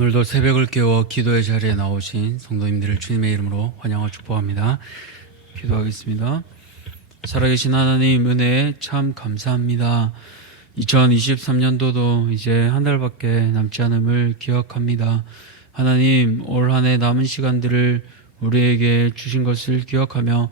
오늘도 새벽을 깨워 기도의 자리에 나오신 성도님들을 주님의 이름으로 환영하고 축복합니다. 기도하겠습니다. 살아계신 하나님 은혜에 참 감사합니다. 2023년도도 이제 한 달밖에 남지 않음을 기억합니다. 하나님, 올 한 해 남은 시간들을 우리에게 주신 것을 기억하며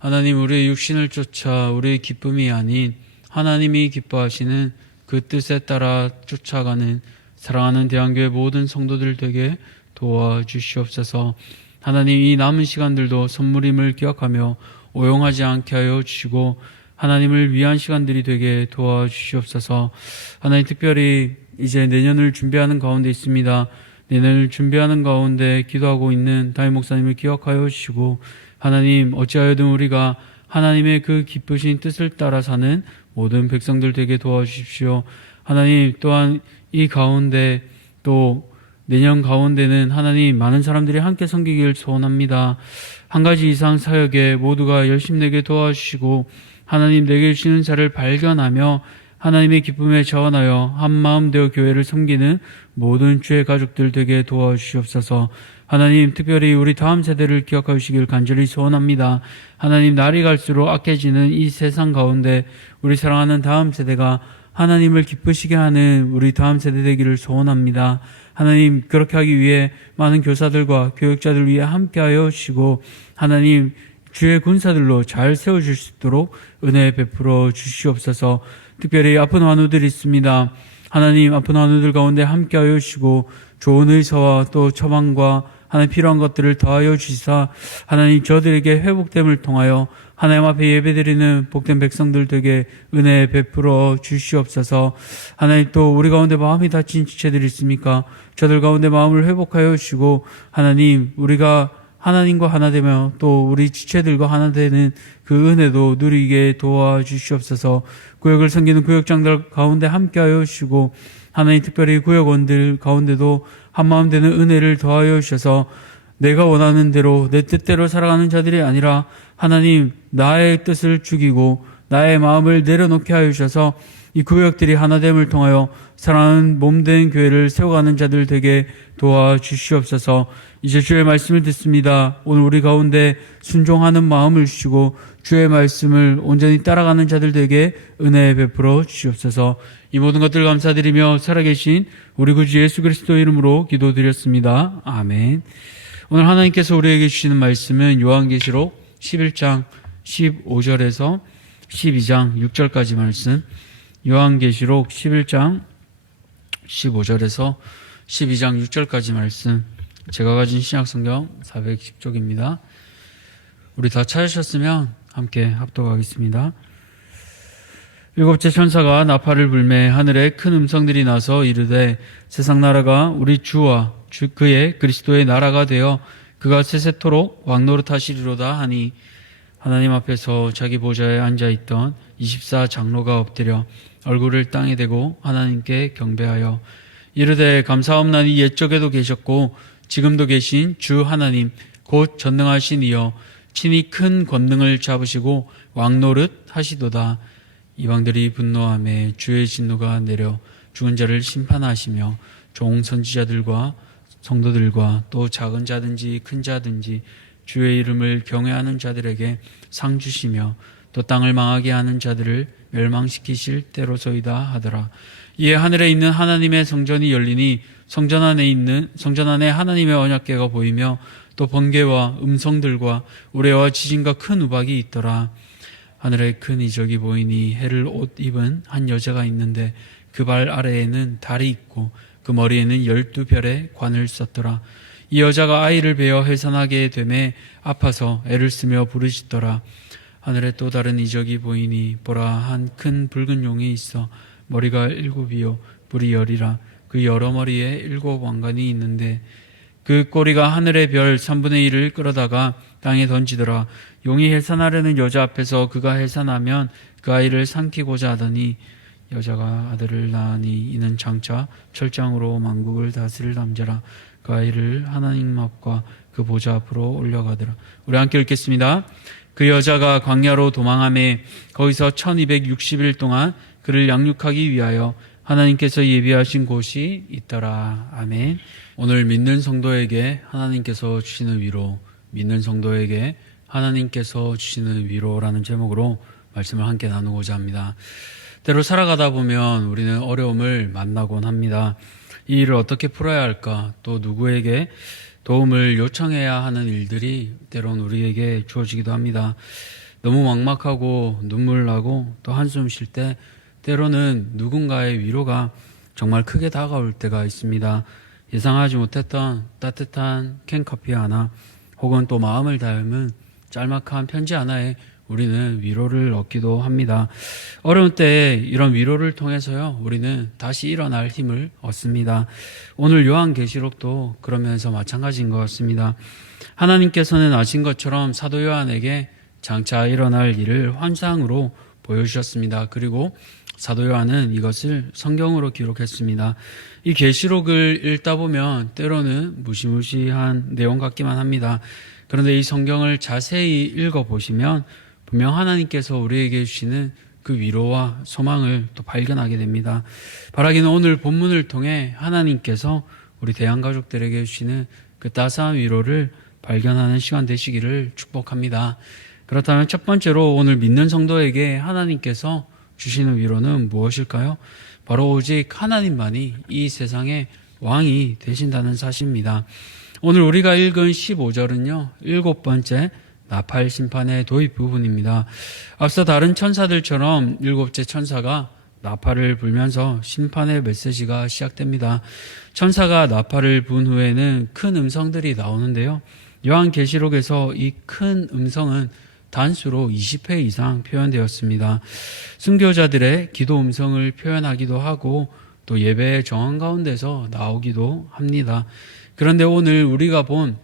하나님, 우리의 육신을 쫓아 우리의 기쁨이 아닌 하나님이 기뻐하시는 그 뜻에 따라 쫓아가는 사랑하는 대한교회 모든 성도들 되게 도와주시옵소서. 하나님, 이 남은 시간들도 선물임을 기억하며 오용하지 않게 하여 주시고 하나님을 위한 시간들이 되게 도와주시옵소서. 하나님, 특별히 이제 내년을 준비하는 가운데 있습니다. 내년을 준비하는 가운데 기도하고 있는 담임 목사님을 기억하여 주시고 하나님, 어찌하여든 우리가 하나님의 그 기쁘신 뜻을 따라 사는 모든 백성들 되게 도와주십시오. 하나님, 또한 이 가운데 또 내년 가운데는 하나님 많은 사람들이 함께 섬기길 소원합니다. 한 가지 이상 사역에 모두가 열심내게 도와주시고 하나님 내게 주시는 자를 발견하며 하나님의 기쁨에 자원하여 한마음 되어 교회를 섬기는 모든 주의 가족들 되게 도와주시옵소서. 하나님, 특별히 우리 다음 세대를 기억하여 주시길 간절히 소원합니다. 하나님, 날이 갈수록 악해지는 이 세상 가운데 우리 사랑하는 다음 세대가 하나님을 기쁘시게 하는 우리 다음 세대 되기를 소원합니다. 하나님, 그렇게 하기 위해 많은 교사들과 교육자들 위해 함께하여 주시고 하나님, 주의 군사들로 잘 세워줄 수 있도록 은혜 베풀어 주시옵소서. 특별히 아픈 환우들이 있습니다. 하나님, 아픈 환우들 가운데 함께하여 주시고 좋은 의사와 또 처방과 하나님 필요한 것들을 더하여 주시사 하나님 저들에게 회복됨을 통하여 하나님 앞에 예배드리는 복된 백성들 되게 은혜 베풀어 주시옵소서. 하나님, 또 우리 가운데 마음이 다친 지체들이 있습니까? 저들 가운데 마음을 회복하여 주시고 하나님, 우리가 하나님과 하나 되며 또 우리 지체들과 하나 되는 그 은혜도 누리게 도와주시옵소서. 구역을 섬기는 구역장들 가운데 함께하여 주시고 하나님, 특별히 구역원들 가운데도 한마음 되는 은혜를 더하여 주셔서 내가 원하는 대로 내 뜻대로 살아가는 자들이 아니라 하나님, 나의 뜻을 죽이고 나의 마음을 내려놓게 하여 주셔서 이 구역들이 하나됨을 통하여 사랑하는 몸된 교회를 세워가는 자들 되게 도와주시옵소서. 이제 주의 말씀을 듣습니다. 오늘 우리 가운데 순종하는 마음을 주시고 주의 말씀을 온전히 따라가는 자들 되게 은혜 베풀어 주시옵소서. 이 모든 것들 감사드리며 살아계신 우리 구주 예수 그리스도 이름으로 기도드렸습니다. 아멘. 오늘 하나님께서 우리에게 주시는 말씀은 요한계시록 11장 15절에서 12장 6절까지 말씀, 요한계시록 11장 15절에서 12장 6절까지 말씀, 제가 가진 신약성경 410쪽입니다. 우리 다 찾으셨으면 함께 합독하겠습니다. 일곱째 천사가 나팔을 불매 하늘에 큰 음성들이 나서 이르되 세상 나라가 우리 주와 그의 그리스도의 나라가 되어 그가 세세토록 왕노릇하시리로다 하니 하나님 앞에서 자기 보좌에 앉아있던 24 장로가 엎드려 얼굴을 땅에 대고 하나님께 경배하여 이르되 감사옵나니 옛적에도 계셨고 지금도 계신 주 하나님 곧 전능하신 이여 친히 큰 권능을 잡으시고 왕노릇 하시도다. 이방들이 분노하며 주의 진노가 내려 죽은 자를 심판하시며 종 선지자들과 성도들과 또 작은 자든지 큰 자든지 주의 이름을 경외하는 자들에게 상 주시며 또 땅을 망하게 하는 자들을 멸망시키실 때로소이다 하더라. 이에 하늘에 있는 하나님의 성전이 열리니 성전 안에 하나님의 언약궤가 보이며 또 번개와 음성들과 우레와 지진과 큰 우박이 있더라. 하늘에 큰 이적이 보이니 해를 옷 입은 한 여자가 있는데 그 발 아래에는 달이 있고 그 머리에는 12별의 관을 썼더라. 이 여자가 아이를 베어 해산하게 되매 아파서 애를 쓰며 부르짖더라. 하늘에 또 다른 이적이 보이니 보라, 한 큰 붉은 용이 있어 머리가 7이요 불이 10이라. 그 여러 머리에 7 왕관이 있는데 그 꼬리가 하늘의 별 3분의 1을 끌어다가 땅에 던지더라. 용이 해산하려는 여자 앞에서 그가 해산하면 그 아이를 삼키고자 하더니 여자가 아들을 낳으니 이는 장차 철장으로 만국을 다스릴 남자라. 그 아이를 하나님 앞과 그 보좌 앞으로 올려가더라. 우리 함께 읽겠습니다. 그 여자가 광야로 도망하매 거기서 1260일 동안 그를 양육하기 위하여 하나님께서 예비하신 곳이 있더라. 아멘. 오늘 믿는 성도에게 하나님께서 주시는 위로, 믿는 성도에게 하나님께서 주시는 위로라는 제목으로 말씀을 함께 나누고자 합니다. 때로 살아가다 보면 우리는 어려움을 만나곤 합니다. 이 일을 어떻게 풀어야 할까, 또 누구에게 도움을 요청해야 하는 일들이 때론 우리에게 주어지기도 합니다. 너무 막막하고 눈물 나고 또 한숨 쉴 때 때로는 누군가의 위로가 정말 크게 다가올 때가 있습니다. 예상하지 못했던 따뜻한 캔커피 하나, 혹은 또 마음을 담은 짤막한 편지 하나에 우리는 위로를 얻기도 합니다. 어려운 때에 이런 위로를 통해서요, 우리는 다시 일어날 힘을 얻습니다. 오늘 요한계시록도 그런 면에서 마찬가지인 것 같습니다. 하나님께서는 아신 것처럼 사도 요한에게 장차 일어날 일을 환상으로 보여주셨습니다. 그리고 사도 요한은 이것을 성경으로 기록했습니다. 이 계시록을 읽다 보면 때로는 무시무시한 내용 같기만 합니다. 그런데 이 성경을 자세히 읽어보시면 분명 하나님께서 우리에게 주시는 그 위로와 소망을 또 발견하게 됩니다. 바라기는 오늘 본문을 통해 하나님께서 우리 대한가족들에게 주시는 그 따스한 위로를 발견하는 시간 되시기를 축복합니다. 그렇다면 첫 번째로 오늘 믿는 성도에게 하나님께서 주시는 위로는 무엇일까요? 바로 오직 하나님만이 이 세상의 왕이 되신다는 사실입니다. 오늘 우리가 읽은 15절은요, 7번째 나팔 심판의 도입 부분입니다. 앞서 다른 천사들처럼 7째 천사가 나팔을 불면서 심판의 메시지가 시작됩니다. 천사가 나팔을 분 후에는 큰 음성들이 나오는데요. 요한계시록에서 이 큰 음성은 단수로 20회 이상 표현되었습니다. 순교자들의 기도 음성을 표현하기도 하고 또 예배의 정원 가운데서 나오기도 합니다. 그런데 오늘 우리가 본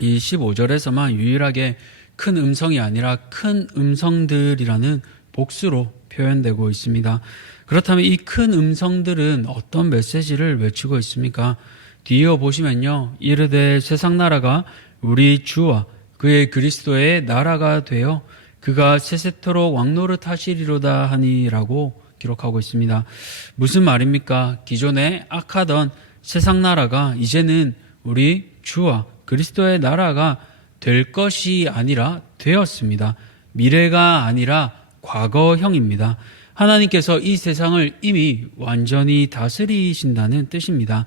이 15절에서만 유일하게 큰 음성이 아니라 큰 음성들이라는 복수로 표현되고 있습니다. 그렇다면 이 큰 음성들은 어떤 메시지를 외치고 있습니까? 뒤이어 보시면요, 이르되 세상 나라가 우리 주와 그의 그리스도의 나라가 되어 그가 세세토록 왕노릇 하시리로다 하니라고 기록하고 있습니다. 무슨 말입니까? 기존에 악하던 세상 나라가 이제는 우리 주와 그리스도의 나라가 될 것이 아니라 되었습니다. 미래가 아니라 과거형입니다. 하나님께서 이 세상을 이미 완전히 다스리신다는 뜻입니다.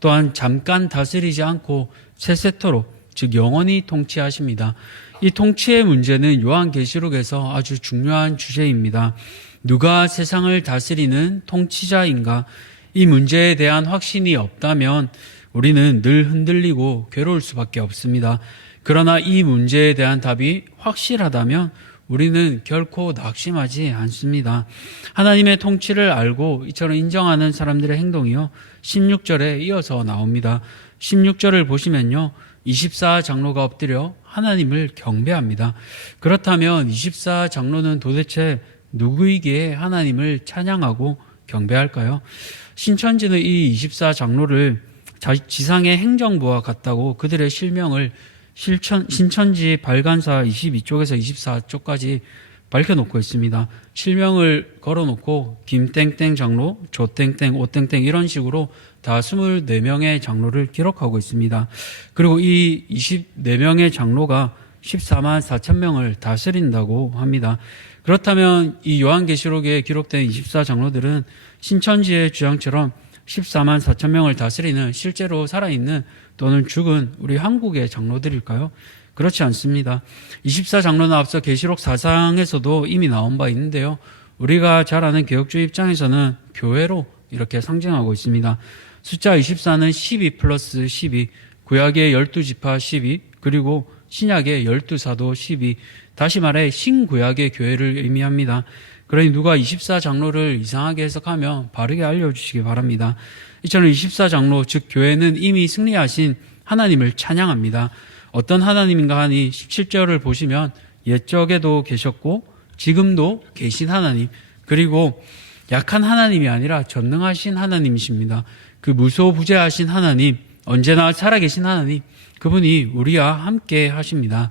또한 잠깐 다스리지 않고 세세토록, 즉 영원히 통치하십니다. 이 통치의 문제는 요한계시록에서 아주 중요한 주제입니다. 누가 세상을 다스리는 통치자인가? 이 문제에 대한 확신이 없다면 우리는 늘 흔들리고 괴로울 수밖에 없습니다. 그러나 이 문제에 대한 답이 확실하다면 우리는 결코 낙심하지 않습니다. 하나님의 통치를 알고 이처럼 인정하는 사람들의 행동이요, 16절에 이어서 나옵니다. 16절을 보시면요, 24장로가 엎드려 하나님을 경배합니다. 그렇다면 24장로는 도대체 누구이기에 하나님을 찬양하고 경배할까요? 신천지는 이 24장로를 지상의 행정부와 같다고 그들의 실명을 신천지 발간사 22쪽에서 24쪽까지 밝혀놓고 있습니다. 실명을 걸어놓고 김땡땡 장로, 조땡땡, 오땡땡 이런 식으로 다 24명의 장로를 기록하고 있습니다. 그리고 이 24명의 장로가 14만 4천 명을 다스린다고 합니다. 그렇다면 이 요한계시록에 기록된 24장로들은 신천지의 주장처럼 14만 4천 명을 다스리는 실제로 살아있는 또는 죽은 우리 한국의 장로들일까요? 그렇지 않습니다. 24장로는 앞서 계시록 4장에서도 이미 나온 바 있는데요. 우리가 잘 아는 개혁주의 입장에서는 교회로 이렇게 상징하고 있습니다. 숫자 24는 12 플러스 12, 구약의 12지파 12, 그리고 신약의 12사도 12, 다시 말해 신구약의 교회를 의미합니다. 그러니 누가 24장로를 이상하게 해석하면 바르게 알려주시기 바랍니다. 이처럼 24장로, 즉 교회는 이미 승리하신 하나님을 찬양합니다. 어떤 하나님인가 하니 17절을 보시면 옛적에도 계셨고 지금도 계신 하나님, 그리고 약한 하나님이 아니라 전능하신 하나님이십니다. 그 무소부재하신 하나님, 언제나 살아계신 하나님, 그분이 우리와 함께 하십니다.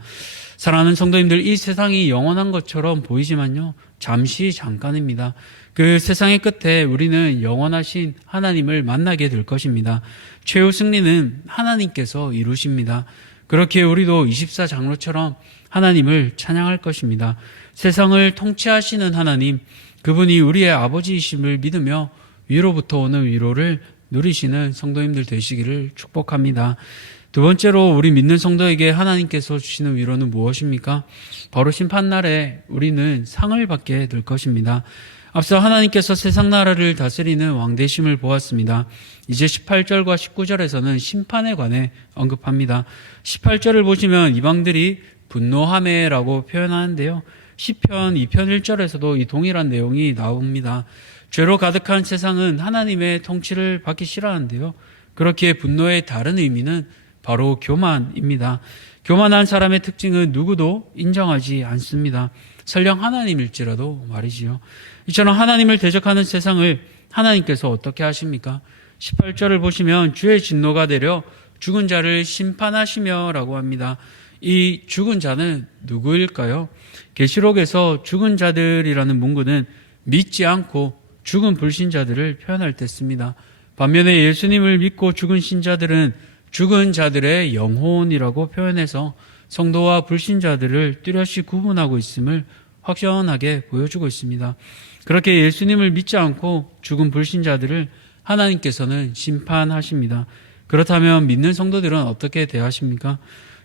사랑하는 성도님들, 이 세상이 영원한 것처럼 보이지만요, 잠시 잠깐입니다. 그 세상의 끝에 우리는 영원하신 하나님을 만나게 될 것입니다. 최후 승리는 하나님께서 이루십니다. 그렇게 우리도 24장로처럼 하나님을 찬양할 것입니다. 세상을 통치하시는 하나님, 그분이 우리의 아버지이심을 믿으며 위로부터 오는 위로를 누리시는 성도님들 되시기를 축복합니다. 두 번째로 우리 믿는 성도에게 하나님께서 주시는 위로는 무엇입니까? 바로 심판날에 우리는 상을 받게 될 것입니다. 앞서 하나님께서 세상 나라를 다스리는 왕 되심을 보았습니다. 이제 18절과 19절에서는 심판에 관해 언급합니다. 18절을 보시면 이방들이 분노하매라고 표현하는데요. 시편 2편 1절에서도 이 동일한 내용이 나옵니다. 죄로 가득한 세상은 하나님의 통치를 받기 싫어하는데요. 그렇기에 분노의 다른 의미는 바로 교만입니다. 교만한 사람의 특징은 누구도 인정하지 않습니다. 설령 하나님일지라도 말이지요. 이처럼 하나님을 대적하는 세상을 하나님께서 어떻게 하십니까? 18절을 보시면 주의 진노가 내려 죽은 자를 심판하시며 라고 합니다. 이 죽은 자는 누구일까요? 계시록에서 죽은 자들이라는 문구는 믿지 않고 죽은 불신자들을 표현할 때 씁니다. 반면에 예수님을 믿고 죽은 신자들은 죽은 자들의 영혼이라고 표현해서 성도와 불신자들을 뚜렷이 구분하고 있음을 확연하게 보여주고 있습니다. 그렇게 예수님을 믿지 않고 죽은 불신자들을 하나님께서는 심판하십니다. 그렇다면 믿는 성도들은 어떻게 대하십니까?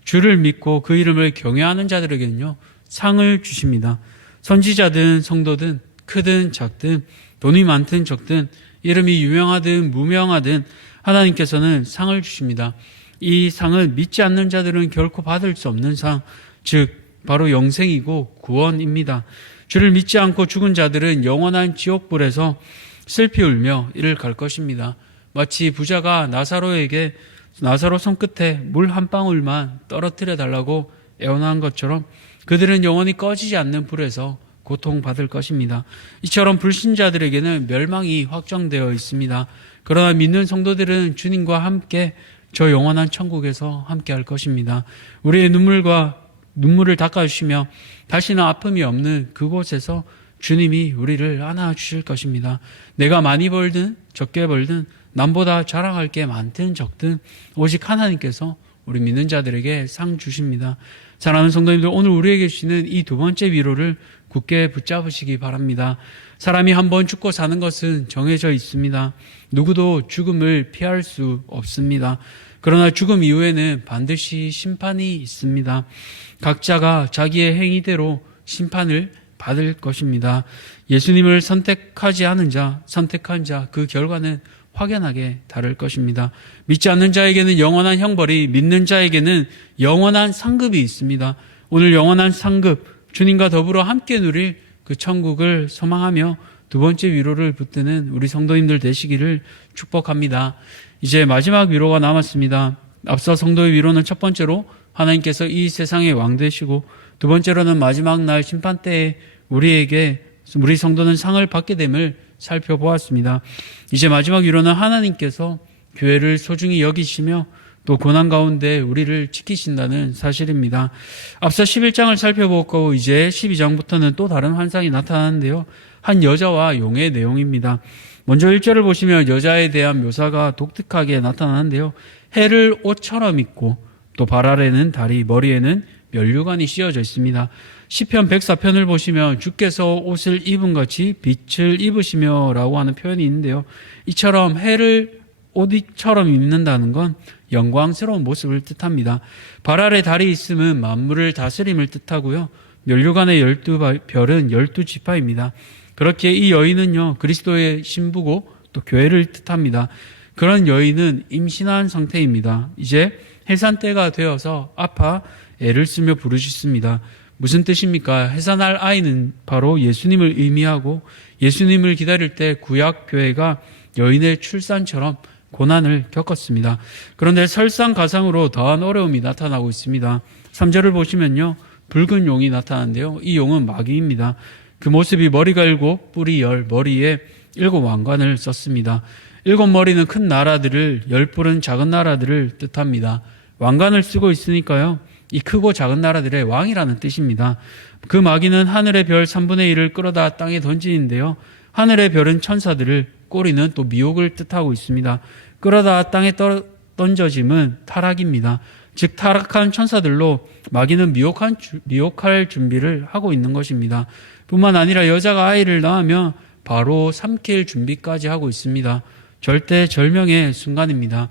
주를 믿고 그 이름을 경외하는 자들에게는요, 상을 주십니다. 선지자든 성도든 크든 작든 돈이 많든 적든 이름이 유명하든 무명하든 하나님께서는 상을 주십니다. 이 상은 믿지 않는 자들은 결코 받을 수 없는 상, 즉 바로 영생이고 구원입니다. 주를 믿지 않고 죽은 자들은 영원한 지옥불에서 슬피 울며 이를 갈 것입니다. 마치 부자가 나사로 손끝에 물 한 방울만 떨어뜨려 달라고 애원한 것처럼 그들은 영원히 꺼지지 않는 불에서 고통받을 것입니다. 이처럼 불신자들에게는 멸망이 확정되어 있습니다. 그러나 믿는 성도들은 주님과 함께 저 영원한 천국에서 함께 할 것입니다. 우리의 눈물을 닦아주시며 다시는 아픔이 없는 그곳에서 주님이 우리를 안아주실 것입니다. 내가 많이 벌든 적게 벌든 남보다 자랑할 게 많든 적든 오직 하나님께서 우리 믿는 자들에게 상 주십니다. 사랑하는 성도님들, 오늘 우리에게 주시는 이 두 번째 위로를 굳게 붙잡으시기 바랍니다. 사람이 한번 죽고 사는 것은 정해져 있습니다. 누구도 죽음을 피할 수 없습니다. 그러나 죽음 이후에는 반드시 심판이 있습니다. 각자가 자기의 행위대로 심판을 받을 것입니다. 예수님을 선택하지 않은 자, 선택한 자, 그 결과는 확연하게 다를 것입니다. 믿지 않는 자에게는 영원한 형벌이, 믿는 자에게는 영원한 상급이 있습니다. 오늘 영원한 상급, 주님과 더불어 함께 누릴 그 천국을 소망하며 두 번째 위로를 붙드는 우리 성도님들 되시기를 축복합니다. 이제 마지막 위로가 남았습니다. 앞서 성도의 위로는 첫 번째로 하나님께서 이 세상의 왕 되시고, 두 번째로는 마지막 날 심판 때에 우리 성도는 상을 받게 됨을 살펴보았습니다. 이제 마지막 위로는 하나님께서 교회를 소중히 여기시며 또 고난 가운데 우리를 지키신다는 사실입니다. 앞서 11장을 살펴보고 이제 12장부터는 또 다른 환상이 나타나는데요. 한 여자와 용의 내용입니다. 먼저 1절을 보시면 여자에 대한 묘사가 독특하게 나타나는데요. 해를 옷처럼 입고 또 발 아래는 다리, 머리에는 면류관이 씌어져 있습니다. 시편 104편을 보시면 주께서 옷을 입은 같이 빛을 입으시며 라고 하는 표현이 있는데요. 이처럼 해를 옷처럼 입는다는 건 영광스러운 모습을 뜻합니다. 발 아래 달이 있음은 만물을 다스림을 뜻하고요. 면류관의 12별은 12지파입니다. 그렇게 이 여인은요, 그리스도의 신부고 또 교회를 뜻합니다. 그런 여인은 임신한 상태입니다. 이제 해산때가 되어서 아파 애를 쓰며 부르짖습니다. 무슨 뜻입니까? 해산할 아이는 바로 예수님을 의미하고 예수님을 기다릴 때 구약 교회가 여인의 출산처럼 고난을 겪었습니다. 그런데 설상가상으로 더한 어려움이 나타나고 있습니다. 3절을 보시면요, 붉은 용이 나타나는데요. 이 용은 마귀입니다. 그 모습이 머리가 7, 뿔이 10, 머리에 7 왕관을 썼습니다. 7 머리는 큰 나라들을, 10 뿔은 작은 나라들을 뜻합니다. 왕관을 쓰고 있으니까요, 이 크고 작은 나라들의 왕이라는 뜻입니다. 그 마귀는 하늘의 별 3분의 1을 끌어다 땅에 던지는데요. 하늘의 별은 천사들을, 꼬리는 또 미혹을 뜻하고 있습니다. 끌어다 땅에 던져짐은 타락입니다. 즉 타락한 천사들로 마귀는 미혹할 준비를 하고 있는 것입니다. 뿐만 아니라 여자가 아이를 낳으면 바로 삼킬 준비까지 하고 있습니다. 절대절명의 순간입니다.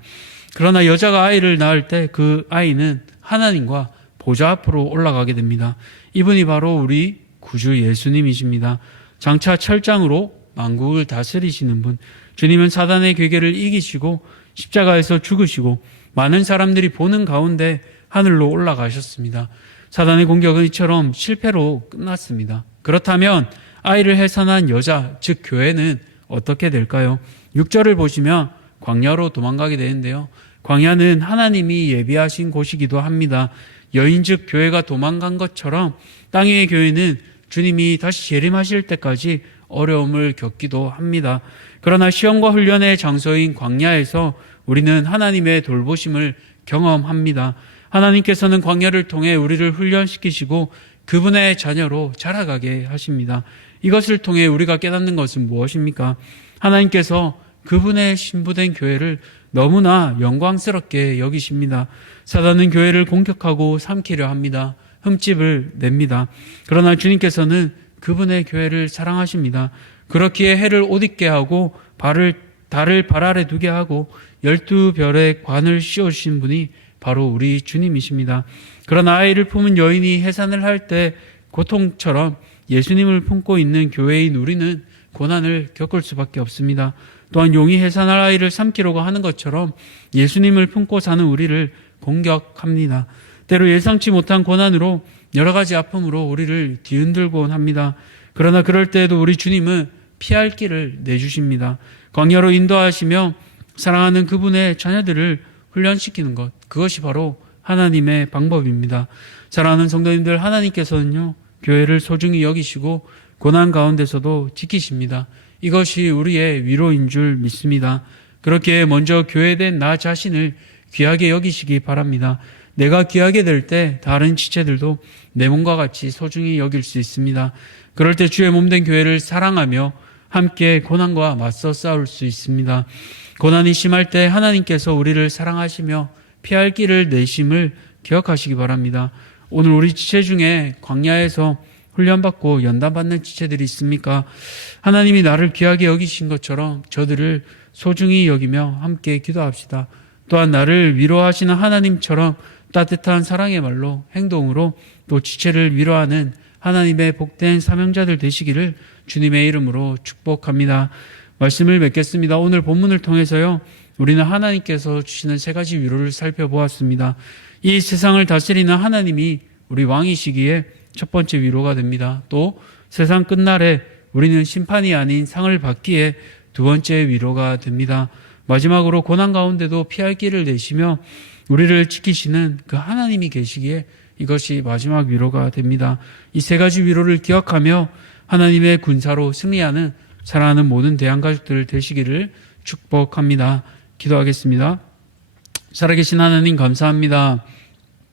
그러나 여자가 아이를 낳을 때 그 아이는 하나님과 보좌 앞으로 올라가게 됩니다. 이분이 바로 우리 구주 예수님이십니다. 장차 철장으로 만국을 다스리시는 분, 주님은 사단의 괴계를 이기시고 십자가에서 죽으시고 많은 사람들이 보는 가운데 하늘로 올라가셨습니다. 사단의 공격은 이처럼 실패로 끝났습니다. 그렇다면 아이를 해산한 여자, 즉 교회는 어떻게 될까요? 6절을 보시면 광야로 도망가게 되는데요. 광야는 하나님이 예비하신 곳이기도 합니다. 여인 즉 교회가 도망간 것처럼 땅 위의 교회는 주님이 다시 재림하실 때까지 어려움을 겪기도 합니다. 그러나 시험과 훈련의 장소인 광야에서 우리는 하나님의 돌보심을 경험합니다. 하나님께서는 광야를 통해 우리를 훈련시키시고 그분의 자녀로 자라가게 하십니다. 이것을 통해 우리가 깨닫는 것은 무엇입니까? 하나님께서 그분의 신부된 교회를 너무나 영광스럽게 여기십니다. 사단은 교회를 공격하고 삼키려 합니다. 흠집을 냅니다. 그러나 주님께서는 그분의 교회를 사랑하십니다. 그렇기에 해를 옷입게 하고 달을 발 아래 두게 하고 12별의 관을 씌워주신 분이 바로 우리 주님이십니다. 그러나 아이를 품은 여인이 해산을 할 때 고통처럼 예수님을 품고 있는 교회인 우리는 고난을 겪을 수밖에 없습니다. 또한 용이 해산할 아이를 삼키려고 하는 것처럼 예수님을 품고 사는 우리를 공격합니다. 때로 예상치 못한 고난으로 여러 가지 아픔으로 우리를 뒤흔들곤 합니다. 그러나 그럴 때에도 우리 주님은 피할 길을 내주십니다. 광야로 인도하시며 사랑하는 그분의 자녀들을 훈련시키는 것, 그것이 바로 하나님의 방법입니다. 사랑하는 성도님들, 하나님께서는요, 교회를 소중히 여기시고 고난 가운데서도 지키십니다. 이것이 우리의 위로인 줄 믿습니다. 그렇게 먼저 교회된 나 자신을 귀하게 여기시기 바랍니다. 내가 귀하게 될 때 다른 지체들도 내 몸과 같이 소중히 여길 수 있습니다. 그럴 때 주의 몸된 교회를 사랑하며 함께 고난과 맞서 싸울 수 있습니다. 고난이 심할 때 하나님께서 우리를 사랑하시며 피할 길을 내심을 기억하시기 바랍니다. 오늘 우리 지체 중에 광야에서 훈련받고 연단받는 지체들이 있습니까? 하나님이 나를 귀하게 여기신 것처럼 저들을 소중히 여기며 함께 기도합시다. 또한 나를 위로하시는 하나님처럼 따뜻한 사랑의 말로, 행동으로 또 지체를 위로하는 하나님의 복된 사명자들 되시기를 주님의 이름으로 축복합니다. 말씀을 맺겠습니다. 오늘 본문을 통해서요, 우리는 하나님께서 주시는 세 가지 위로를 살펴보았습니다. 이 세상을 다스리는 하나님이 우리 왕이시기에 첫 번째 위로가 됩니다. 또 세상 끝날에 우리는 심판이 아닌 상을 받기에 두 번째 위로가 됩니다. 마지막으로 고난 가운데도 피할 길을 내시며 우리를 지키시는 그 하나님이 계시기에 이것이 마지막 위로가 됩니다. 이 세 가지 위로를 기억하며 하나님의 군사로 승리하는 사랑하는 모든 대한가족들 되시기를 축복합니다. 기도하겠습니다. 살아계신 하나님 감사합니다.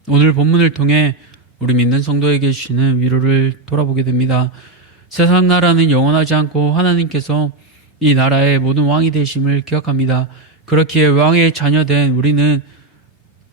오늘 본문을 통해 우리 믿는 성도에게 주시는 위로를 돌아보게 됩니다. 세상 나라는 영원하지 않고 하나님께서 이 나라의 모든 왕이 되심을 기억합니다. 그렇기에 왕의 자녀된 우리는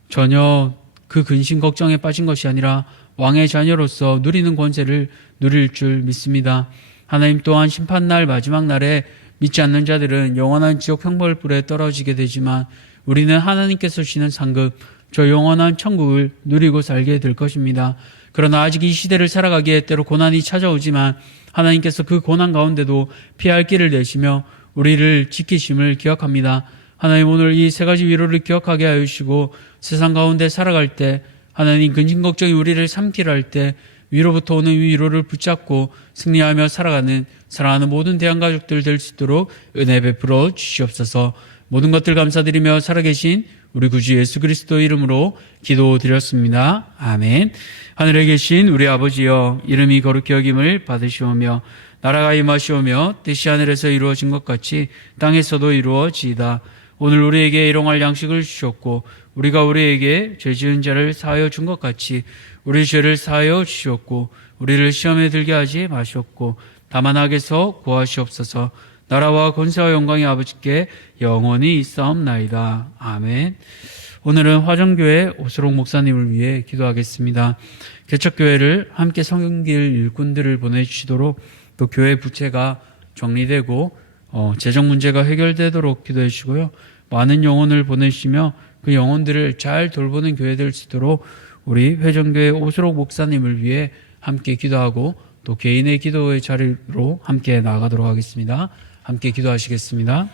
전혀 그 근심 걱정에 빠진 것이 아니라 왕의 자녀로서 누리는 권세를 누릴 줄 믿습니다. 하나님 또한 심판날 마지막 날에 믿지 않는 자들은 영원한 지옥 형벌불에 떨어지게 되지만 우리는 하나님께서 주시는 상급, 저 영원한 천국을 누리고 살게 될 것입니다. 그러나 아직 이 시대를 살아가기에 때로 고난이 찾아오지만 하나님께서 그 고난 가운데도 피할 길을 내시며 우리를 지키심을 기억합니다. 하나님 오늘 이 세 가지 위로를 기억하게 하여 주시고 세상 가운데 살아갈 때 하나님 근심 걱정이 우리를 삼키려 할 때 위로부터 오는 위로를 붙잡고 승리하며 살아가는 사랑하는 모든 대한가족들 될 수 있도록 은혜 베풀어 주시옵소서. 모든 것들 감사드리며 살아계신 우리 구주 예수 그리스도 이름으로 기도드렸습니다. 아멘. 하늘에 계신 우리 아버지여, 이름이 거룩히 여김을 받으시오며 나라가 임하시오며 뜻이 하늘에서 이루어진 것 같이 땅에서도 이루어지이다. 오늘 우리에게 일용할 양식을 주셨고 우리가 우리에게 죄 지은 자를 사하여 준 것 같이 우리 죄를 사하여 주셨고 우리를 시험에 들게 하지 마시옵고 다만 악에서 구하시옵소서. 나라와 권세와 영광이 아버지께 영원히 있사옵나이다. 아멘. 오늘은 화정교회 오수록 목사님을 위해 기도하겠습니다. 개척교회를 함께 섬길 일꾼들을 보내주시도록 또 교회 부채가 정리되고 재정 문제가 해결되도록 기도해 주시고요. 많은 영혼을 보내주시며 그 영혼들을 잘 돌보는 교회 될 수 있도록 우리 회정교회 오수록 목사님을 위해 함께 기도하고 또 개인의 기도의 자리로 함께 나아가도록 하겠습니다. 함께 기도하시겠습니다.